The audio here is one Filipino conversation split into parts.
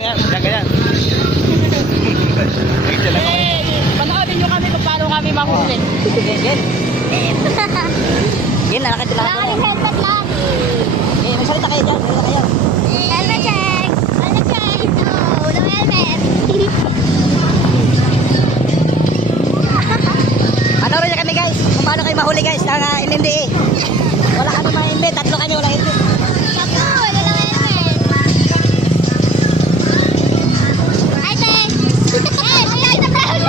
Ganyan, ganyan. Panoodin nyo kami kung paano kami mahuli. Yan, lalakad sila. Wala kaming helmet lang. Magsalita kayo dyan. Salita kayo. Helmet check. Helmet check. Oh, walang helmet. Ano rin kami guys? Kung paano kayo mahuli guys ng NMDA. Wala kami ma-invent. Tatlo kami wala invent. Kapo, walang helmet. Ay, te. Eh, ay, napakamdam ka tayo.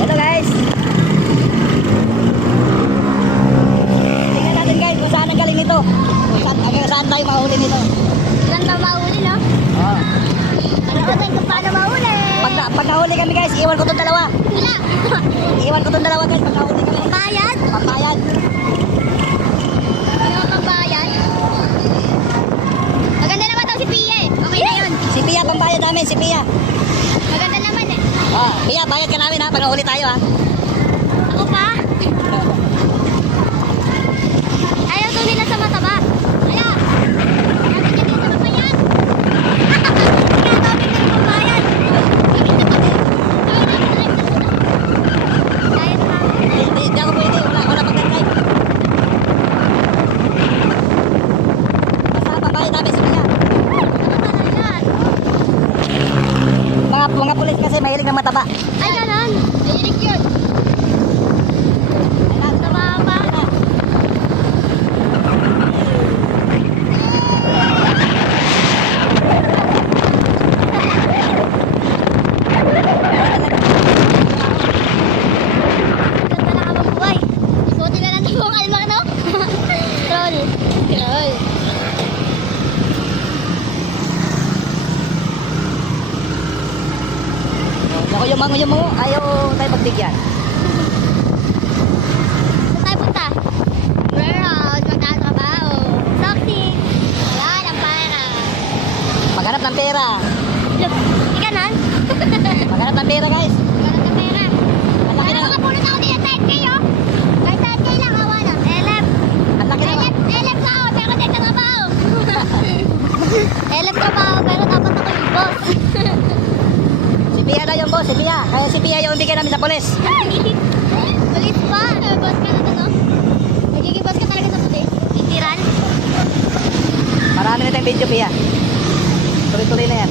Ito guys. Tingnan natin guys kung saan ang galing nito. Hanggang saan tayo mahuli nito. Ilan ba mahuli, no? Oh. Ano natin kung paano mahuli? Pag nahuli kami guys, iwan ko itong dalawa. Wala. Iwan ko itong dalawa guys pag nahuli kami. Bayad? Pambayad. Ano ang bayad? Maganda naman daw si Pia eh. Okay na yun. Si Pia, pambayad namin, si Pia. Maganda naman eh. Oh, Pia, bayad ka namin ha pag nahuli tayo ha. Ako pa? Ayaw to nila sa mataba. Ayaw. Sabi niya din sa mabayan. Kaya sabi niya sa mabayan. Hindi ako pwede, wala pag-drive. Basta pambayad namin si Pia. Mga pulis kasi mahilig ng mataba. Ay, ganon. Nahilig yun. Tama pa. Ganda na habang buhay. Buti na lang yung almak, no? Troll. Troll. Naku, yung mo, ayaw tayo pagbigyan. Saan tayo punta? Warehouse, magtatrabaho. Soxy. Wala lang para. Maghanap ng pera. Look, ikanan? Maghanap ng pera guys. Wala ng pera. Ang laki Ano na. makapulot ako dito? 10K, oh. Kahit 10K lang, awa na. Elep. Ang laki na. Elep na ako, pero di ka trabaho. Elep trabaho, pero dapat ako yung boss. Si Pia daw yung boss, si Pia. Kaya si Pia yung bigyan namin sa pulis. Pulis pa. Boss ka na to, no? Nagiging boss ka talaga sa pulis. Titiran. Marami na tayong video, Pia. Tuloy-tuloy na yan.